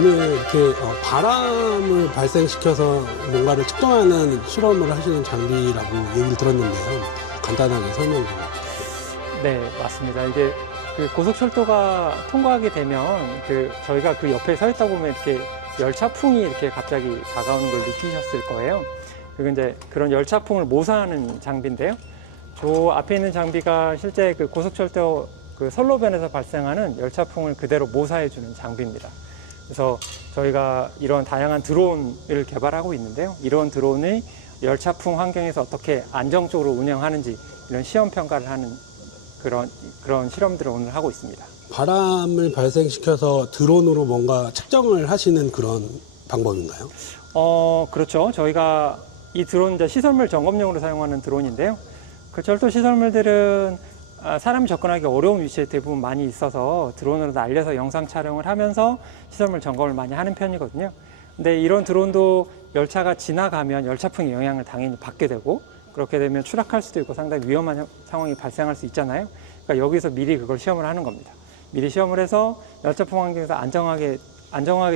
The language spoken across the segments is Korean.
오늘 이렇게 바람을 발생시켜서 뭔가를 측정하는 실험을 하시는 장비라고 얘기를 들었는데요. 간단하게 설명 좀 해주세요. 네, 맞습니다. 이게 그 고속철도가 통과하게 되면 저희가 그 옆에 서 있다 보면 이렇게 열차풍이 이렇게 갑자기 다가오는 걸 느끼셨을 거예요. 그리고 이제 그런 열차풍을 모사하는 장비인데요. 저 앞에 있는 장비가 실제 그 고속철도 그 선로변에서 발생하는 열차풍을 그대로 모사해주는 장비입니다. 그래서 저희가 이런 다양한 드론을 개발하고 있는데요. 이런 드론이 열차풍 환경에서 어떻게 안정적으로 운영하는지 이런 시험 평가를 하는 그런 실험들을 오늘 하고 있습니다. 바람을 발생시켜서 드론으로 뭔가 측정을 하시는 그런 방법인가요? 그렇죠. 저희가 이 드론 이제 시설물 점검용으로 사용하는 드론인데요. 그 철도 시설물들은 사람이 접근하기 어려운 위치에 대부분 많이 있어서 드론으로 날려서 영상 촬영을 하면서 시설물 점검을 많이 하는 편이거든요. 근데 이런 드론도 열차가 지나가면 열차풍의 영향을 당연히 받게 되고 그렇게 되면 추락할 수도 있고 상당히 위험한 상황이 발생할 수 있잖아요. 그러니까 여기서 미리 그걸 시험을 하는 겁니다. 미리 시험을 해서 열차풍 환경에서 안정하게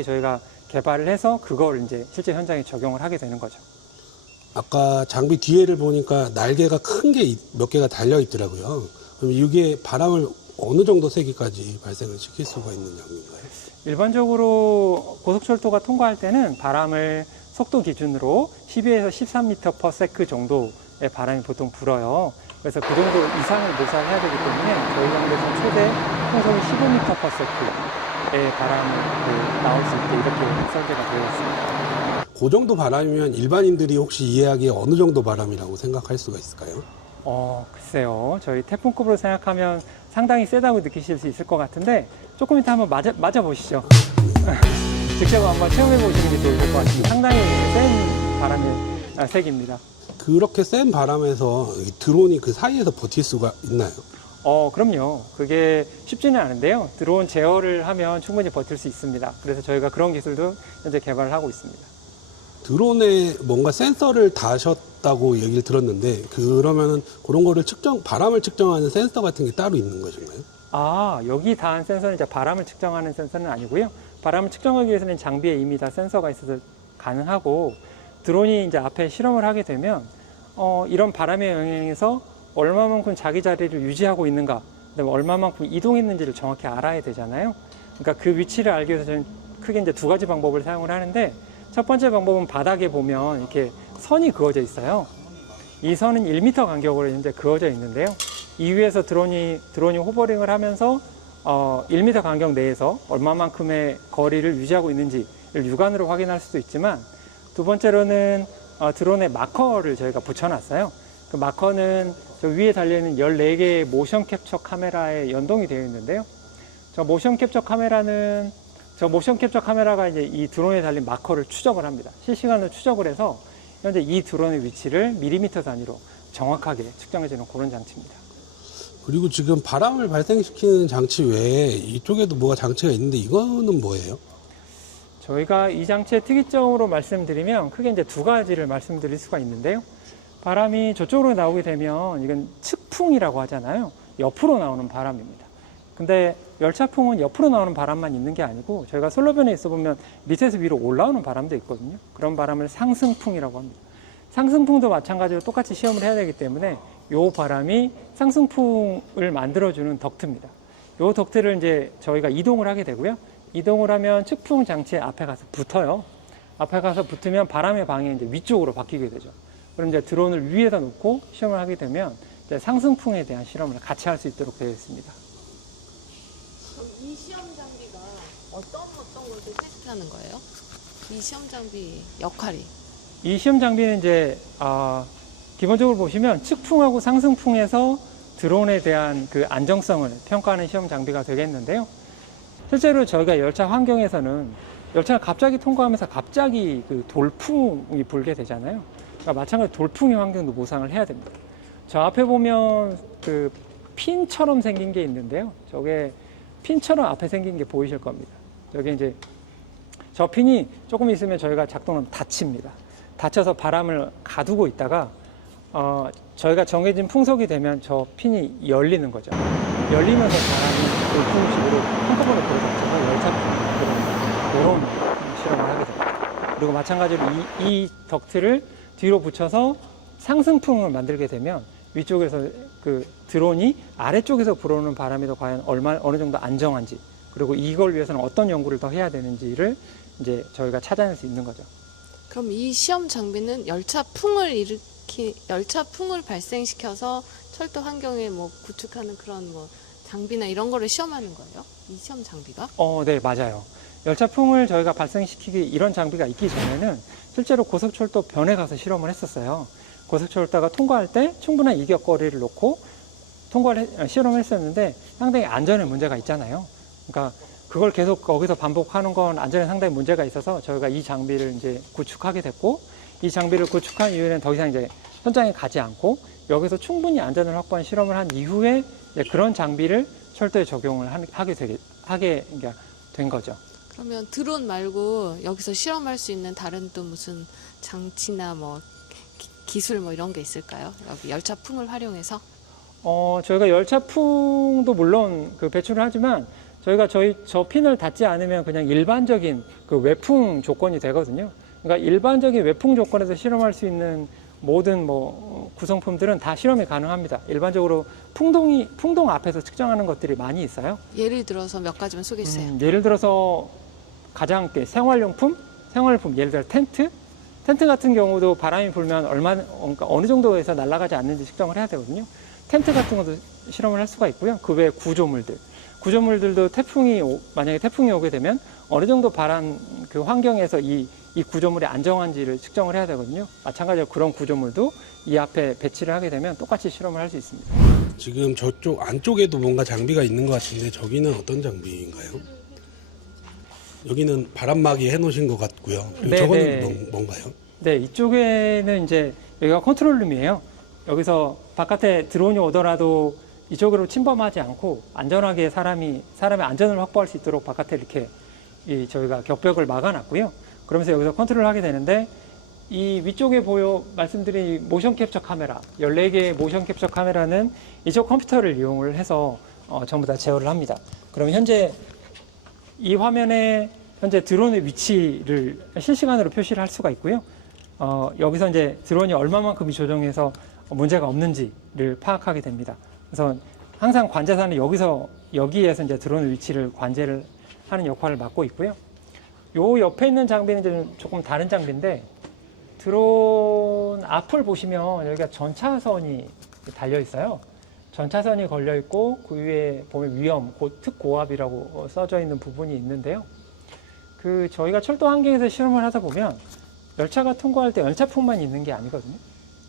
저희가 개발을 해서 그걸 이제 실제 현장에 적용을 하게 되는 거죠. 아까 장비 뒤에를 보니까 날개가 큰 게 몇 개가 달려 있더라고요. 그럼 이게 바람을 어느 정도 세기까지 발생을 시킬 수가 있는 장비인가요? 일반적으로 고속철도가 통과할 때는 바람을 속도 기준으로 12에서 13m/s 정도의 바람이 보통 불어요. 그래서 그 정도 이상을 모사를 해야 되기 때문에 저희 장비에서 최대 풍속이 15m/s의 바람이 나올 수 있게 이렇게 설계가 되어 있습니다. 그 정도 바람이면 일반인들이 혹시 이해하기에 어느 정도 바람이라고 생각할 수가 있을까요? 글쎄요. 저희 태풍급으로 생각하면 상당히 세다고 느끼실 수 있을 것 같은데 조금 이따 한번 맞아보시죠. 직접 한번 체험해 보시는 게 좋을 것 같습니다. 상당히 센 바람의 색입니다. 그렇게 센 바람에서 드론이 그 사이에서 버틸 수가 있나요? 그럼요. 그게 쉽지는 않은데요. 드론 제어를 하면 충분히 버틸 수 있습니다. 그래서 저희가 그런 기술도 현재 개발을 하고 있습니다. 드론에 뭔가 센서를 다셨다고 얘기를 들었는데 그러면은 그런 거를 바람을 측정하는 센서 같은 게 따로 있는 것인가요? 여기 닿은 센서는 이제 바람을 측정하는 센서는 아니고요. 바람을 측정하기 위해서는 장비에 이미 다 센서가 있어서 가능하고 드론이 이제 앞에 실험을 하게 되면 이런 바람의 영향에서 얼마만큼 자기 자리를 유지하고 있는가, 그다음에 얼마만큼 이동했는지를 정확히 알아야 되잖아요. 그러니까 그 위치를 알기 위해서 저는 크게 이제 두 가지 방법을 사용을 하는데 첫 번째 방법은 바닥에 보면 이렇게 선이 그어져 있어요. 이 선은 1m 간격으로 현재 그어져 있는데요. 이 위에서 드론이 호버링을 하면서 1m 간격 내에서 얼마만큼의 거리를 유지하고 있는지를 육안으로 확인할 수도 있지만 두 번째로는 드론에 마커를 저희가 붙여놨어요. 그 마커는 저 위에 달려있는 14개의 모션 캡처 카메라에 연동이 되어 있는데요. 저 모션 캡처 카메라가 이제 이 드론에 달린 마커를 추적을 합니다. 실시간으로 추적을 해서 현재 이 드론의 위치를 밀리미터 단위로 정확하게 측정해주는 그런 장치입니다. 그리고 지금 바람을 발생시키는 장치 외에 이쪽에도 뭐가 장치가 있는데 이거는 뭐예요? 저희가 이 장치의 특이점으로 말씀드리면 크게 이제 두 가지를 말씀드릴 수가 있는데요. 바람이 저쪽으로 나오게 되면 이건 측풍이라고 하잖아요. 옆으로 나오는 바람입니다. 근데 열차풍은 옆으로 나오는 바람만 있는 게 아니고 저희가 선로변에 있어 보면 밑에서 위로 올라오는 바람도 있거든요. 그런 바람을 상승풍이라고 합니다. 상승풍도 마찬가지로 똑같이 시험을 해야 되기 때문에 이 바람이 상승풍을 만들어주는 덕트입니다. 이 덕트를 이제 저희가 이동을 하게 되고요. 이동을 하면 측풍 장치 앞에 가서 붙어요. 앞에 가서 붙으면 바람의 방향이 이제 위쪽으로 바뀌게 되죠. 그럼 이제 드론을 위에다 놓고 시험을 하게 되면 이제 상승풍에 대한 실험을 같이 할 수 있도록 되어 있습니다. 그럼 이 시험 장비가 어떤 걸 테스트하는 거예요? 이 시험 장비 역할이? 이 시험 장비는 이제 기본적으로 보시면 측풍하고 상승풍에서 드론에 대한 그 안정성을 평가하는 시험 장비가 되겠는데요. 실제로 저희가 열차 환경에서는 열차가 갑자기 통과하면서 갑자기 그 돌풍이 불게 되잖아요. 그러니까 마찬가지로 돌풍의 환경도 모상을 해야 됩니다. 저 앞에 보면 그 핀처럼 생긴 게 있는데요. 저게 핀처럼 앞에 생긴 게 보이실 겁니다. 저게 이제 저 핀이 조금 있으면 저희가 작동하면 닫힙니다. 닫혀서 바람을 가두고 있다가 저희가 정해진 풍속이 되면 저 핀이 열리는 거죠. 열리면서 바람이 돌풍식으로 한꺼번에 불어닥쳐서 열차 그런 그리고 마찬가지로 이 덕트를 뒤로 붙여서 상승풍을 만들게 되면 위쪽에서 그 드론이 아래쪽에서 불어오는 바람이 더 과연 어느 정도 안정한지, 그리고 이걸 위해서는 어떤 연구를 더 해야 되는지를 이제 저희가 찾아낼 수 있는 거죠. 그럼 이 시험 장비는 열차풍을 발생시켜서 철도 환경에 뭐 구축하는 그런 뭐 장비나 이런 거를 시험하는 거예요? 이 시험 장비가? 네, 맞아요. 열차풍을 저희가 발생시키기 이런 장비가 있기 전에는 실제로 고속철도 변에 가서 실험을 했었어요. 고속철도가 통과할 때 충분한 이격거리를 놓고 실험을 했었는데 상당히 안전에 문제가 있잖아요. 그러니까 그걸 계속 거기서 반복하는 건 안전에 상당히 문제가 있어서 저희가 이 장비를 이제 구축하게 됐고, 이 장비를 구축한 이후에는 더 이상 이제 현장에 가지 않고 여기서 충분히 안전을 확보한 실험을 한 이후에 이제 그런 장비를 철도에 적용을 하게 된 거죠. 그러면 드론 말고 여기서 실험할 수 있는 다른 또 무슨 장치나 뭐 기술 뭐 이런 게 있을까요? 여기 열차풍을 활용해서? 저희가 열차풍도 물론 그 배출을 하지만 저희가 저 핀을 닿지 않으면 그냥 일반적인 그 외풍 조건이 되거든요. 그러니까 일반적인 외풍 조건에서 실험할 수 있는 모든 뭐 구성품들은 다 실험이 가능합니다. 일반적으로 풍동 앞에서 측정하는 것들이 많이 있어요. 예를 들어서 몇 가지만 소개해 주세요. 예를 들어서 가장 생활용품, 예를 들어 텐트 같은 경우도 바람이 불면 그러니까 어느 정도에서 날아가지 않는지 측정을 해야 되거든요. 텐트 같은 것도 실험을 할 수가 있고요. 그 외에 구조물들도 만약에 태풍이 오게 되면 어느 정도 바람 그 환경에서 이 구조물이 안정한지를 측정을 해야 되거든요. 마찬가지로 그런 구조물도 이 앞에 배치를 하게 되면 똑같이 실험을 할 수 있습니다. 지금 저쪽 안쪽에도 뭔가 장비가 있는 것 같은데 저기는 어떤 장비인가요? 여기는 바람막이 해놓으신 것 같고요. 그리고 저거는 뭔가요? 네, 이쪽에는 이제 여기가 컨트롤룸이에요. 여기서 바깥에 드론이 오더라도 이쪽으로 침범하지 않고 안전하게 사람의 안전을 확보할 수 있도록 바깥에 이렇게 저희가 격벽을 막아놨고요. 그러면서 여기서 컨트롤을 하게 되는데, 이 위쪽에 말씀드린 모션 캡처 카메라, 14개의 모션 캡처 카메라는 이쪽 컴퓨터를 이용을 해서 전부 다 제어를 합니다. 그러면 현재 이 화면에 현재 드론의 위치를 실시간으로 표시를 할 수가 있고요. 여기서 이제 드론이 얼마만큼 조정해서 문제가 없는지를 파악하게 됩니다. 그래서 항상 관제사는 여기에서 이제 드론의 위치를 관제를 하는 역할을 맡고 있고요. 요 옆에 있는 장비는 이제 조금 다른 장비인데, 드론 앞을 보시면 여기가 전차선이 달려 있어요. 전차선이 걸려 있고 그 위에 보면 특고압이라고 써져 있는 부분이 있는데요. 저희가 철도 환경에서 실험을 하다 보면 열차가 통과할 때 열차풍만 있는 게 아니거든요.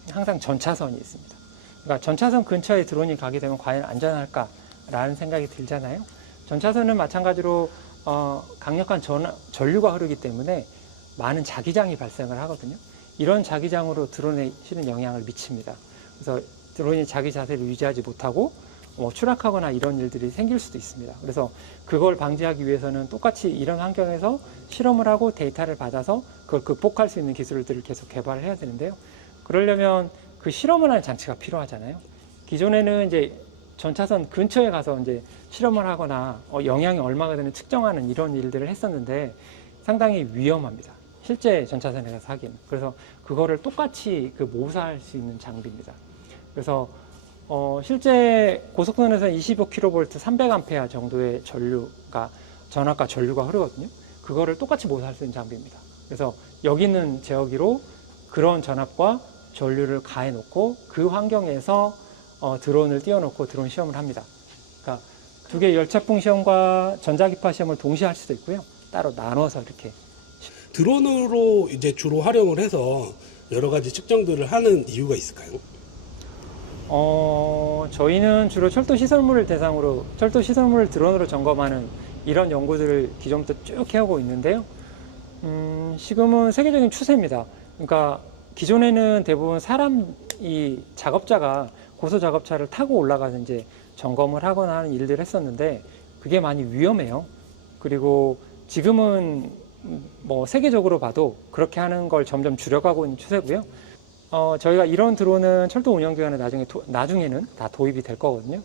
항상 전차선이 있습니다. 그러니까 전차선 근처에 드론이 가게 되면 과연 안전할까라는 생각이 들잖아요. 전차선은 마찬가지로 강력한 전류가 흐르기 때문에 많은 자기장이 발생을 하거든요. 이런 자기장으로 드론에 실은 영향을 미칩니다. 그래서 드론이 자기 자세를 유지하지 못하고 추락하거나 이런 일들이 생길 수도 있습니다. 그래서 그걸 방지하기 위해서는 똑같이 이런 환경에서 실험을 하고 데이터를 받아서 그걸 극복할 수 있는 기술들을 계속 개발을 해야 되는데요. 그러려면 그 실험을 하는 장치가 필요하잖아요. 기존에는 이제 전차선 근처에 가서 이제 실험을 하거나 영향이 얼마가 되는 측정하는 이런 일들을 했었는데 상당히 위험합니다. 실제 전차선에 가서 하기는. 그래서 그거를 똑같이 모사할 수 있는 장비입니다. 그래서 실제 고속도로에서 25kV 300A 정도의 전압과 전류가 흐르거든요. 그거를 똑같이 모사할 수 있는 장비입니다. 그래서 여기 있는 제어기로 그런 전압과 전류를 가해 놓고 그 환경에서 드론을 띄워놓고 드론 시험을 합니다. 그러니까 두 개의 열차풍 시험과 전자기파 시험을 동시에 할 수도 있고요. 따로 나눠서 이렇게. 드론으로 이제 주로 활용을 해서 여러 가지 측정들을 하는 이유가 있을까요? 저희는 주로 철도 시설물을 드론으로 점검하는 이런 연구들을 기존부터 쭉 해오고 있는데요. 지금은 세계적인 추세입니다. 그러니까 기존에는 대부분 작업자가 고소 작업차를 타고 올라가서 이제 점검을 하거나 하는 일들을 했었는데 그게 많이 위험해요. 그리고 지금은 세계적으로 봐도 그렇게 하는 걸 점점 줄여가고 있는 추세고요. 저희가 이런 드론은 철도 운영기관에 나중에는 다 도입이 될 거거든요.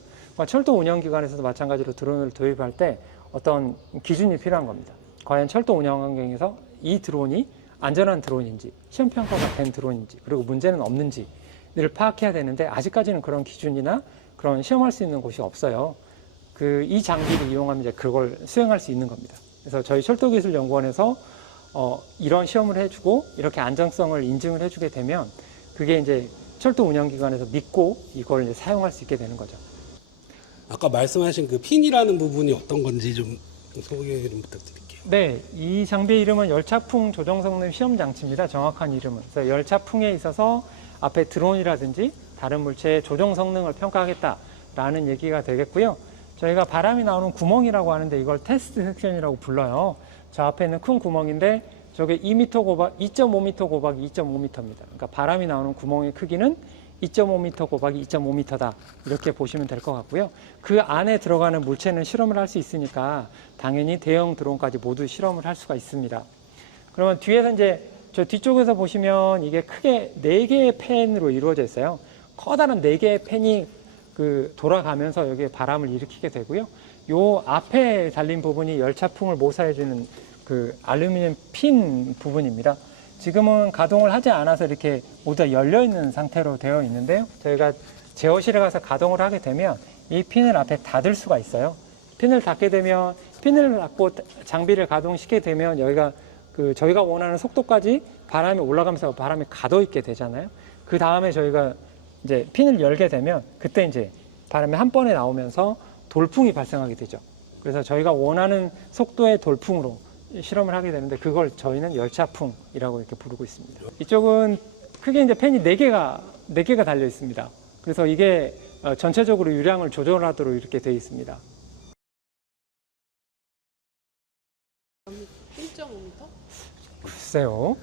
철도 운영기관에서도 마찬가지로 드론을 도입할 때 어떤 기준이 필요한 겁니다. 과연 철도 운영 환경에서 이 드론이 안전한 드론인지, 시험 평가가 된 드론인지, 그리고 문제는 없는지를 파악해야 되는데 아직까지는 그런 기준이나 그런 시험할 수 있는 곳이 없어요. 이 장비를 이용하면 이제 그걸 수행할 수 있는 겁니다. 그래서 저희 철도기술연구원에서 이런 시험을 해주고 이렇게 안정성을 인증을 해주게 되면 그게 이제 철도 운영기관에서 믿고 이걸 이제 사용할 수 있게 되는 거죠. 아까 말씀하신 그 핀이라는 부분이 어떤 건지 좀 소개 좀 부탁드릴게요. 네, 이 장비의 이름은 열차풍 조정성능 시험 장치입니다. 정확한 이름은. 그래서 열차풍에 있어서 앞에 드론이라든지 다른 물체의 조정 성능을 평가하겠다라는 얘기가 되겠고요. 저희가 바람이 나오는 구멍이라고 하는데 이걸 테스트 섹션이라고 불러요. 저 앞에 있는 큰 구멍인데 저게 2m 곱하기 2.5m 곱하기 2.5m입니다. 그러니까 바람이 나오는 구멍의 크기는 2.5m 곱하기 2.5m다. 이렇게 보시면 될 것 같고요. 그 안에 들어가는 물체는 실험을 할 수 있으니까 당연히 대형 드론까지 모두 실험을 할 수가 있습니다. 그러면 뒤에서 이제 저 뒤쪽에서 보시면 이게 크게 4개의 팬으로 이루어져 있어요. 커다란 4개의 팬이 돌아가면서 여기에 바람을 일으키게 되고요. 요 앞에 달린 부분이 열차풍을 모사해주는 그 알루미늄 핀 부분입니다. 지금은 가동을 하지 않아서 이렇게 모두 다 열려있는 상태로 되어 있는데요. 저희가 제어실에 가서 가동을 하게 되면 이 핀을 앞에 닫을 수가 있어요. 핀을 닫게 되면, 핀을 닫고 장비를 가동시키게 되면 여기가 저희가 원하는 속도까지 바람이 올라가면서 바람이 가둬있게 되잖아요. 그 다음에 저희가 이제 핀을 열게 되면 그때 이제 바람이 한 번에 나오면서 돌풍이 발생하게 되죠. 그래서 저희가 원하는 속도의 돌풍으로 실험을 하게 되는데 그걸 저희는 열차풍이라고 이렇게 부르고 있습니다. 이쪽은 크게 이제 팬이 4개가 달려 있습니다. 그래서 이게 전체적으로 유량을 조절하도록 이렇게 되어 있습니다. 1.5m?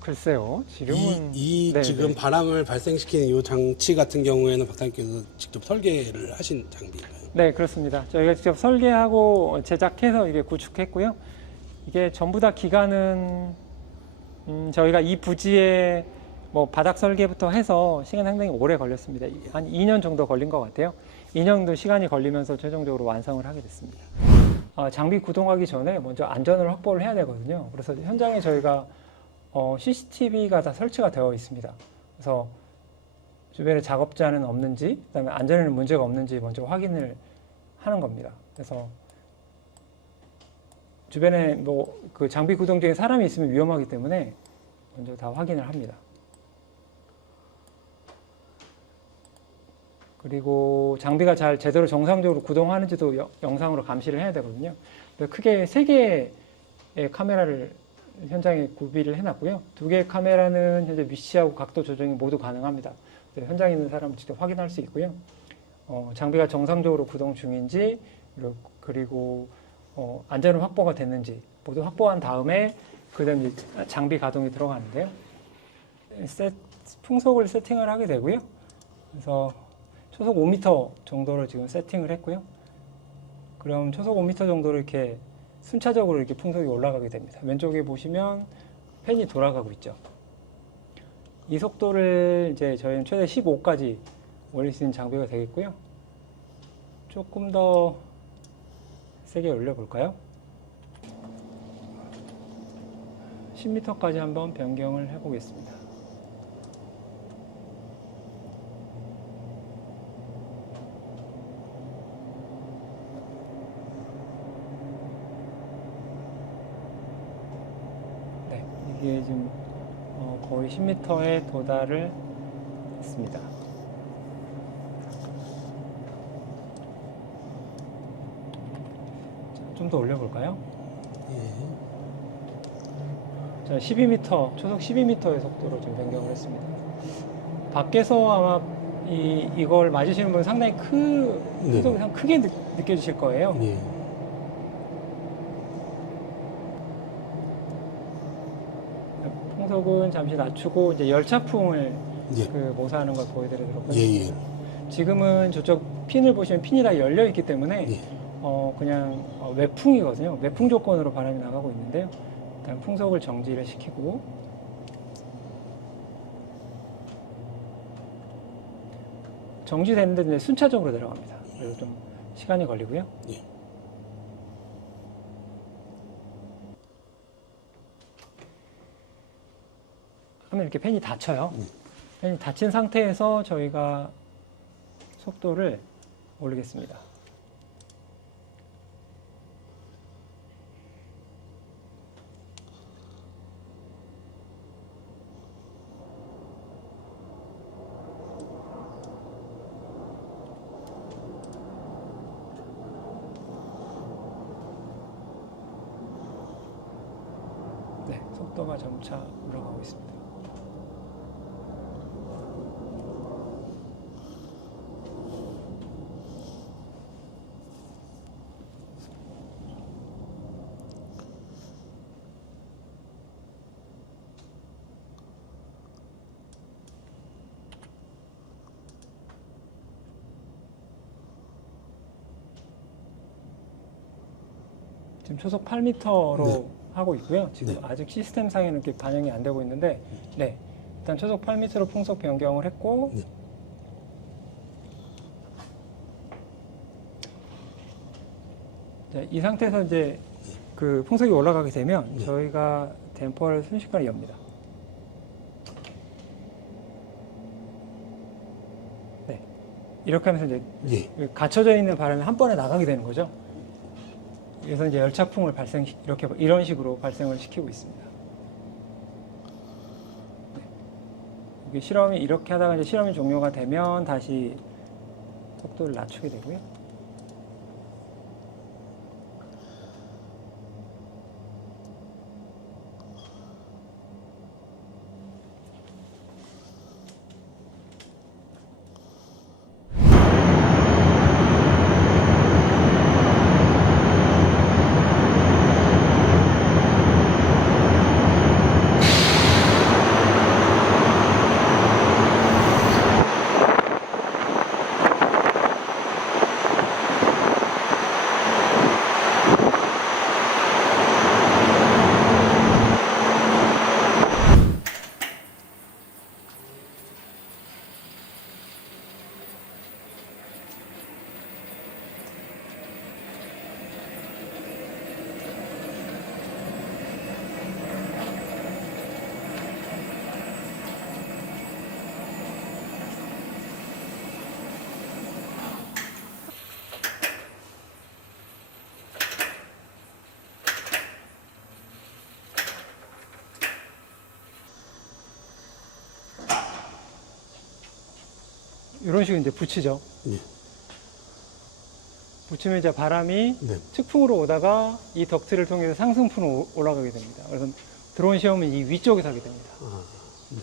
글쎄요. 지금은 네, 지금 네. 바람을 발생시키는 이 장치 같은 경우에는 박사님께서 직접 설계를 하신 장비인가요? 네, 그렇습니다. 저희가 직접 설계하고 제작해서 이게 구축했고요. 이게 전부 다 기간은 저희가 이 부지에 뭐 바닥 설계부터 해서 시간 상당히 오래 걸렸습니다. 한 2년 정도 걸린 것 같아요. 2년 정도 시간이 걸리면서 최종적으로 완성을 하게 됐습니다. 장비 구동하기 전에 먼저 안전을 확보를 해야 되거든요. 그래서 현장에 저희가 CCTV가 다 설치가 되어 있습니다. 그래서 주변에 작업자는 없는지, 그다음에 안전에는 문제가 없는지 먼저 확인을 하는 겁니다. 그래서 주변에 뭐 그 장비 구동 중에 사람이 있으면 위험하기 때문에 먼저 다 확인을 합니다. 그리고 장비가 잘 제대로 정상적으로 구동하는지도 영상으로 감시를 해야 되거든요. 크게 3개의 카메라를 현장에 구비를 해놨고요. 2개의 카메라는 현재 위치하고 각도 조정이 모두 가능합니다. 현장에 있는 사람은 직접 확인할 수 있고요. 장비가 정상적으로 구동 중인지 그리고 안전은 확보가 됐는지 모두 확보한 다음에 그다음에 장비 가동이 들어가는데요. 풍속을 세팅을 하게 되고요. 그래서 초속 5m 정도로 지금 세팅을 했고요. 그럼 초속 5m 정도로 이렇게 순차적으로 이렇게 풍속이 올라가게 됩니다. 왼쪽에 보시면 팬이 돌아가고 있죠. 이 속도를 이제 저희는 최대 15까지 올릴 수 있는 장비가 되겠고요. 조금 더 세게 올려볼까요? 10m까지 한번 변경을 해보겠습니다. 네, 이게 지금 거의 10m에 도달을 했습니다. 좀 더 올려볼까요? 예. 자, 12m, 초속 12m의 속도로 지금 변경을 했습니다. 밖에서 아마 이걸 맞으시는 분은 상당히 풍속이 상당히 크게 느껴지실 거예요. 예. 풍속은 잠시 낮추고 이제 열차풍을 예. 모사하는 걸 보여드리도록 예, 하겠습니다. 지금은 저쪽 핀을 보시면 핀이 다 열려 있기 때문에 예. 그냥 외풍이거든요. 외풍 조건으로 바람이 나가고 있는데요. 일단 풍속을 정지를 시키고 정지되는데 이제 순차적으로 내려갑니다. 그래서 좀 시간이 걸리고요. 예. 하면 이렇게 펜이 닫혀요. 펜이 닫힌 상태에서 저희가 속도를 올리겠습니다. 네, 속도가 점차 올라가고 있습니다. 지금 초속 8m로 네. 하고 있고요. 지금 네. 아직 시스템상에는 이렇게 반영이 안 되고 있는데, 네. 일단 초속 8m로 풍속 변경을 했고, 네. 네, 이 상태에서 이제 그 풍속이 올라가게 되면 네. 저희가 댐퍼를 순식간에 엽니다. 네. 이렇게 하면서 이제 예. 갇혀져 있는 바람이 한 번에 나가게 되는 거죠. 그래서 이제 열차풍을 이런 식으로 발생을 시키고 있습니다. 네. 이게 실험이 이렇게 하다가 이제 실험이 종료가 되면 다시 속도를 낮추게 되고요. 이런 식으로 이제 붙이죠. 예. 붙이면 이제 바람이 네. 측풍으로 오다가 이 덕트를 통해서 상승풍으로 올라가게 됩니다. 그래서 드론 시험은 이 위쪽에서 하게 됩니다. 아, 네.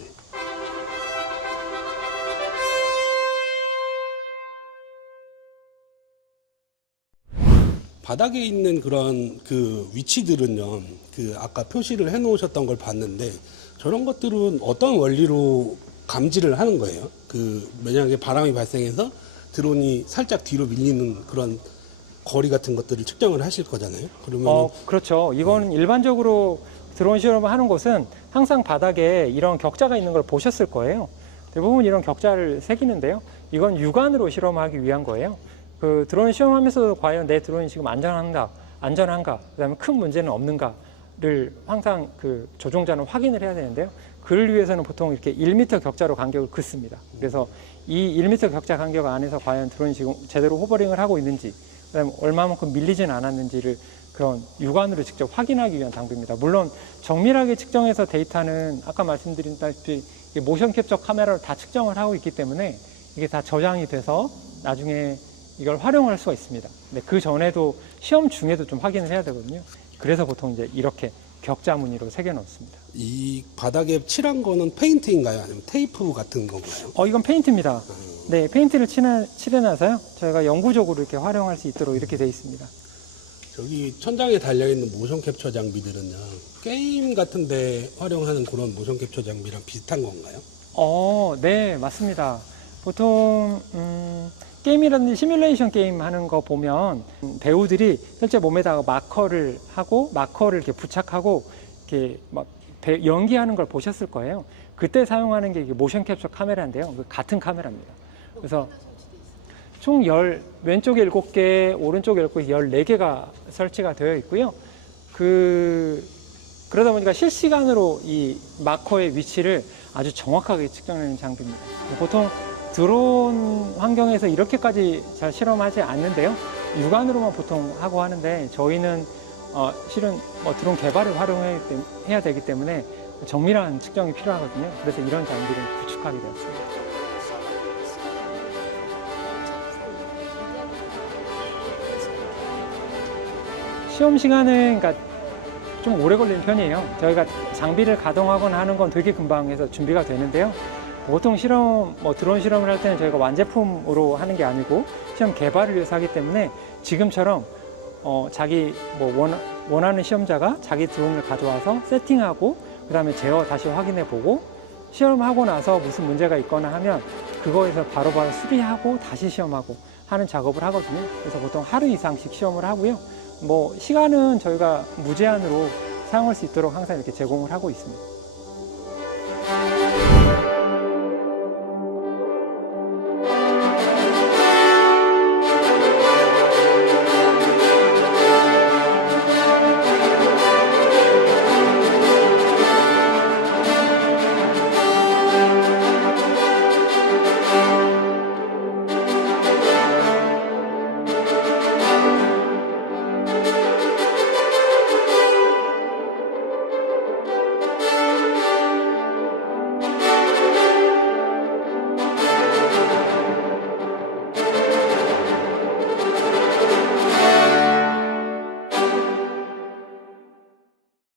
바닥에 있는 그런 그 위치들은요, 그 아까 표시를 해 놓으셨던 걸 봤는데, 저런 것들은 어떤 원리로 감지를 하는 거예요? 그, 만약에 바람이 발생해서 드론이 살짝 뒤로 밀리는 그런 거리 같은 것들을 측정을 하실 거잖아요? 그러면 그렇죠. 이거는 일반적으로 드론 실험을 하는 곳은 항상 바닥에 이런 격자가 있는 걸 보셨을 거예요. 대부분 이런 격자를 새기는데요. 이건 육안으로 실험하기 위한 거예요. 그 드론 시험하면서 과연 내 드론이 지금 안전한가, 그다음에 큰 문제는 없는가를 항상 그 조종자는 확인을 해야 되는데요. 그를 위해서는 보통 이렇게 1m 격자로 간격을 긋습니다. 그래서 이 1m 격자 간격 안에서 과연 드론이 지금 제대로 호버링을 하고 있는지, 그다음에 얼마만큼 밀리지는 않았는지를 그런 육안으로 직접 확인하기 위한 장비입니다. 물론 정밀하게 측정해서 데이터는 아까 말씀드렸다시피 모션 캡처 카메라로 다 측정을 하고 있기 때문에 이게 다 저장이 돼서 나중에 이걸 활용할 수가 있습니다. 근데 그 전에도 시험 중에도 좀 확인을 해야 되거든요. 그래서 보통 이제 이렇게 격자 무늬로 새겨 놓습니다. 이 바닥에 칠한 거는 페인트인가요? 아니면 테이프 같은 건가요? 이건 페인트입니다. 네, 페인트를 칠해놔서요. 저희가 영구적으로 이렇게 활용할 수 있도록 이렇게 돼 있습니다. 저기 천장에 달려있는 모션 캡처 장비들은요, 게임 같은 데 활용하는 그런 모션 캡처 장비랑 비슷한 건가요? 네, 맞습니다. 보통 게임이라든지 시뮬레이션 게임 하는 거 보면 배우들이 실제 몸에다가 마커를 하고 마커를 이렇게 부착하고 이렇게 막 연기하는 걸 보셨을 거예요. 그때 사용하는 게 이게 모션 캡처 카메라인데요. 같은 카메라입니다. 그래서 총 왼쪽에 7개, 오른쪽에 7개, 14개가 설치가 되어 있고요. 그러다 보니까 실시간으로 이 마커의 위치를 아주 정확하게 측정하는 장비입니다. 보통 드론 환경에서 이렇게까지 잘 실험하지 않는데요. 육안으로만 보통 하고 하는데 저희는 실은 드론 개발을 활용해야 되기 때문에 정밀한 측정이 필요하거든요. 그래서 이런 장비를 구축하게 되었습니다. 시험 시간은 그러니까 좀 오래 걸리는 편이에요. 저희가 장비를 가동하거나 하는 건 되게 금방 해서 준비가 되는데요. 보통 실험, 드론 실험을 할 때는 저희가 완제품으로 하는 게 아니고 시험 개발을 위해서 하기 때문에 지금처럼 자기 원하는 시험자가 자기 드론을 가져와서 세팅하고 그다음에 제어 다시 확인해 보고 시험하고 나서 무슨 문제가 있거나 하면 그거에서 바로바로 수리하고 다시 시험하고 하는 작업을 하거든요. 그래서 보통 하루 이상씩 시험을 하고요. 시간은 저희가 무제한으로 사용할 수 있도록 항상 이렇게 제공을 하고 있습니다.